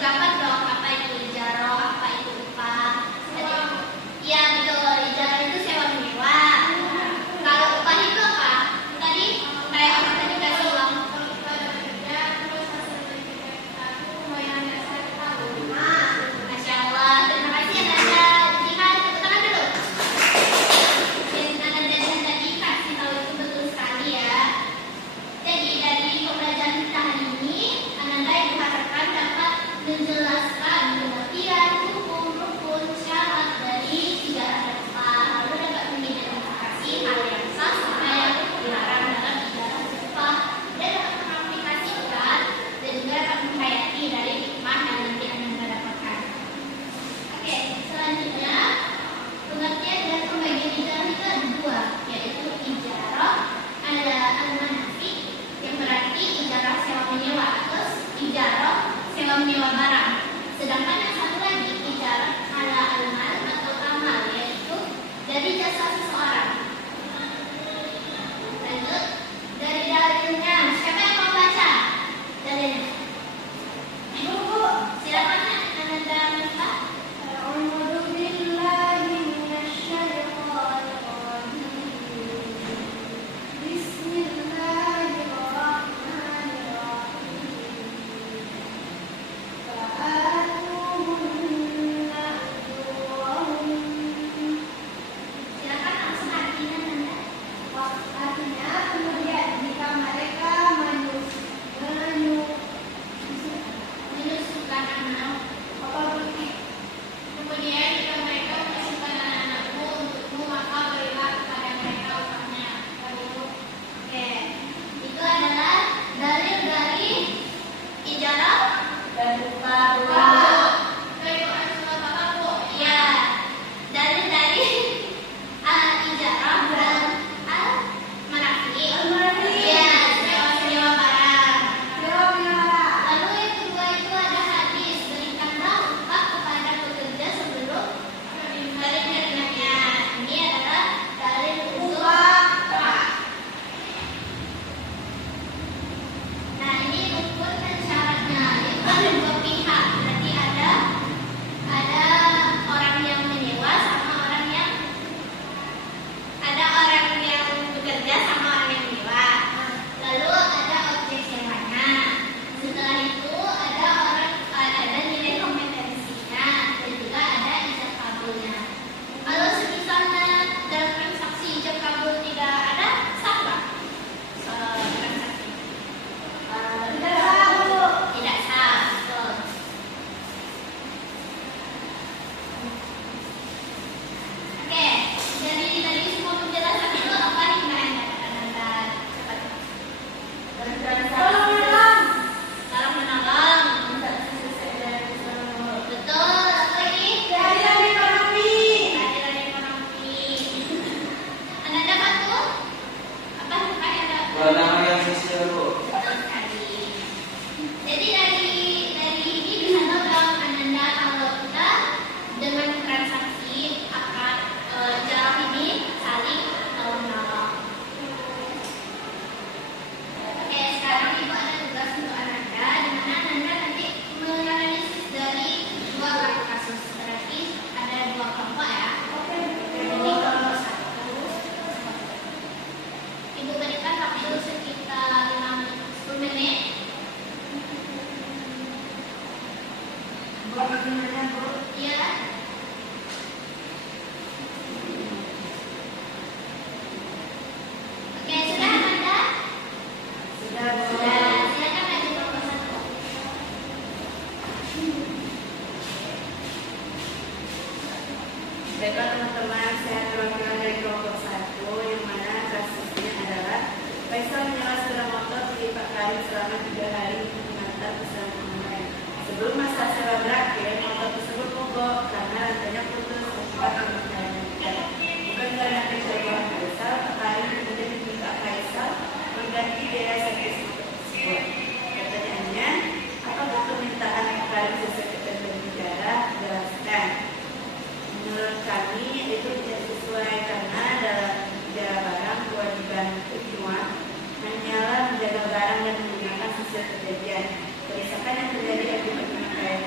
beberapa dong, apa itu ijaro, apa itu upah. Iya betul, ijaro itu sewa menyewa. Kalau upah itu apa? Tadi kayak apa tadi kasih uang. Masya Allah, terima kasih Ananda. Lihat, tepuk tangan dulu. Yang Ananda tadi kasih tahu itu betul sekali ya. Jadi dari pembelajaran kita hari ini, Ananda diharapkan dapat menjelaskan pengertian hukum, rukun, syarat dari ijazah dan upah, lalu dapat mengidentifikasi hal yang sah serta yang dilarang dalam ijazah dan upah, dan dapat mengaplikasikan dan juga dapat menghayati dari hikmah yang nanti Ananda dapatkan. Oke, selanjutnya pengertian dan pembagian ijazah itu ada dua, yaitu ijarah ada al-manasik yang berarti ijarah sewa menyewa atau ijarah sewa menyewa barang. Sedangkan yang satu lagi ijarah ala al-mal atau amal, yaitu dari jasa seseorang. Lanjut dari dalilnya, siapa yang mau baca dalilnya? Bu, silakan Ananda Mifta. أعوذ بالله من الشيطان الرجيم بسم الله الرحمن الرحيم فآتوهن أجورهن. Silakan langsung artinya Ananda. Artinya kemudian jika mereka Menyusukan anak. Kemudian jika mereka menyusukan anak-anakmu untukmu, maka berilah kepada mereka upahnya. Oke, itu adalah dalil dari ijarah dan upah. Iya, dalil dari ijarah dan al-manafi. Iya, sewa barang. Lalu yang kedua itu ada hadis, berikanlah upah kepada pekerja sebelum menerimanya. Ini adalah dalil untuk upah. Nah, ini rukun dan syaratnya. Itu ada dua pihak. Berarti ada orang yang menyewa sama orang yang bekerja sama orang yang menyewa. Lalu ada objek sewanya. Setelah itu ada nilai kompetensinya dan juga ada ijab kabulnya. Kalau semisalnya dalam transaksi ijab kabul tidak ada, sah nggak? Transaksi tidak sah. Betul. Oke, dari tadi semua penjelasan itu apa hikmah yang dapat Ananda dapat? Salam menolong. Betul. Apa lagi? Keadilan ekonomi. Anda dapat tuh? Apa hikmah yang dapat? Kewenangan yang sosial, Bu. Betul sekali. Jadi dari ini bisa tahu dong Ananda kalau kita dengan transaksi akad jarak ini saling tolong menolong. Oke, sekarang Ibu ada tugas untuk Ananda, di mana Ananda nanti menganalisis dari dua pelaku kasus. Berarti ada dua kelompok ya. Jadi kelompok satu, Ibu berikan waktu sekitar 10 menit. Iya. Oke, sudah Ananda? Sudah. Silakan maju kelompok satu. Baiklah teman-teman, saya perwakilan dari kelompok 1 yang mana kasusnya adalah Faisal menyewa sepeda motor milik Pak Karim selama 3 hari untuk mengantar pesanan online. Sebelum masa sewa berakhir, motor tersebut mogok karena rantainya putus akibat pemecahnya. Bukan karena kecewa Faisal, Pak Karim kemudian meminta Faisal mengganti biaya servis motor tersebut. Pertanyaannya, apa bentuk permintaan Pak Karim sesuai ketentuan negara? Jelaskan. Menurut kami itu tidak sesuai karena dalam ijazah barang kewajiban keilmuan hanyalah menjaga barang dan menggunakan sesuai kejadian. Kerusakan yang terjadi akibat pemakaian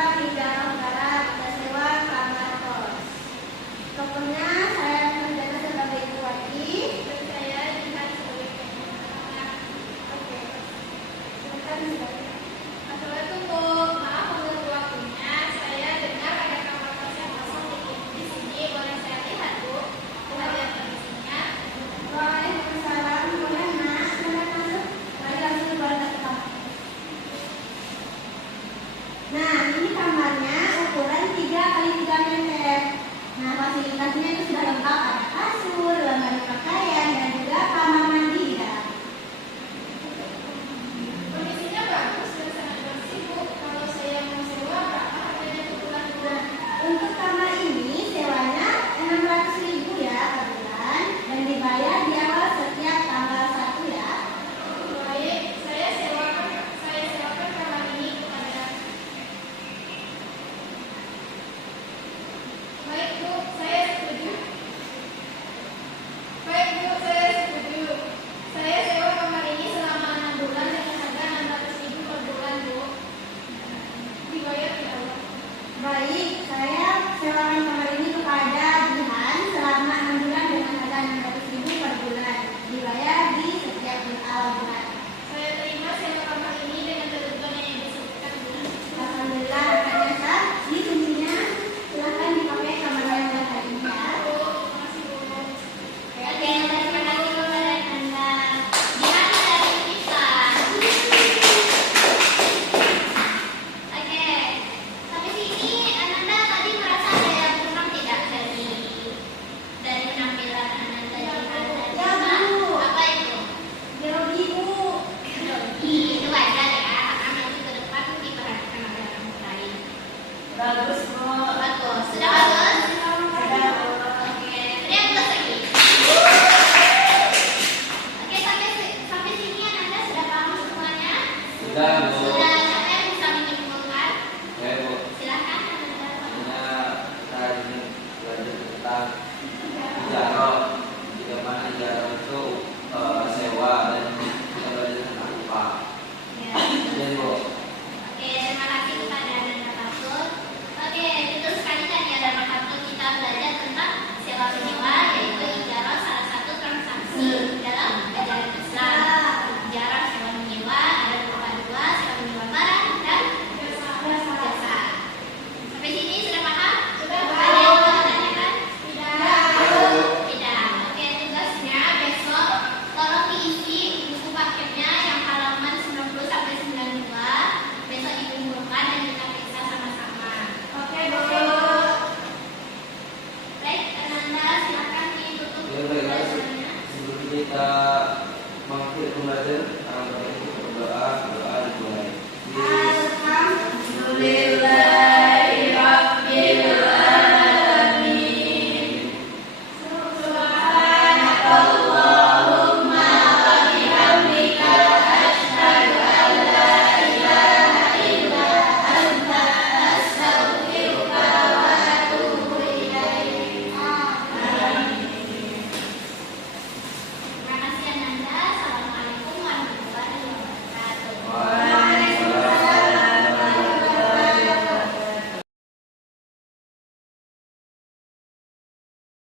Lengkap hingga longgaran, kita sewa kamar kos. Tokonya saya menjaga sebagai ibu wajib dan saya Jihan sebagai pengajar. Oke, silakan sebagai. Assalamualaikum Bu, maaf mengganggu waktunya. Saya dengar ada kamar kos yang kosong di sini. Boleh saya lihat Bu? Boleh lihat kondisinya? Waalaikumsalam. Boleh Mas, silakan masuk. Mari langsung keluar ke kamar. Nah, ini kamarnya ukuran 3 kali 3 meter. Nah, fasilitasnya itu sudah lengkap, ada kasur, lemari pakaian, dan juga kamar mandi di dalam. Kondisinya bagus dan sangat bersih Bu. Kalau saya mau sewa, berapa harganya per bulan Bu? Untuk kamar ini sewanya 600.000 ya per bulan dan dibayar di awal setiap tanggal 1 ya. Baik, saya sewakan kamar ini kepada. Baik Bu, saya setuju. Saya sewa kamar ini selama 6 bulan dengan harga 600.000 per bulan Bu. Dibayar di awal. Baik, saya sewakan kamar ini kepada Jihan selama 6 bulan dengan harga 600.000 per bulan. Dibayar di setiap awal bulan. Saya terima sewa kamar ini dengan ketentuan yang disebutkan Bu. Alhamdulillah, harganya sah. Ini kuncinya. Silahkan dipakai kamar yang buat hari ini ya. Makasih Bu. Oke, terima kasih kepada Anda. Jihan dari kita. Oke, sampai sini Ananda tadi merasa ada yang kurang tidak dari penampilan Ananda Jihan tadi? Ya Bu. Apa itu? Grogi Bu. Grogi itu wajar ya, karena nanti ke depan diperhatikan oleh orang lain. Bagus Bu. Bagus, sudah bagus? Sudah Bu. Oke, teriak plus lagi. Oke, sampai sini Ananda sudah paham semuanya? Sudah Bu. Sudah, siapa yang bisa menyimpulkan? Saya Bu. Silakan Ananda. Kita ini belajar tentang ijarah. Jika mana ijarah itu sewa dan kita belajar tentang upah. Ya. Dan Bu. Oke, terima kasih kepada Ananda Fatul. Oke, betul sekali tadi ada Fatul kita belajar tentang sewa menyewa, yaitu ijarah salah satu transaksi dalam ajaran Islam. Ijarah sewa menyewa ada berupa dua, sewa menyewa barang dan jasa. Sampai sini sudah paham? Sudah. Ada yang mau ditanyakan? Tidak. Oke, tugasnya besok tolong diisi buku paketnya yang halaman 90 sampai 92. Besok dikumpulkan dan kita periksa sama-sama. Oke, Bu. Baik, Ananda silakan ditutup Ya baik, pelajarannya. sebelum kita mengakhiri pembelajaran, kita berdoa dimulai. Alhamdulillah.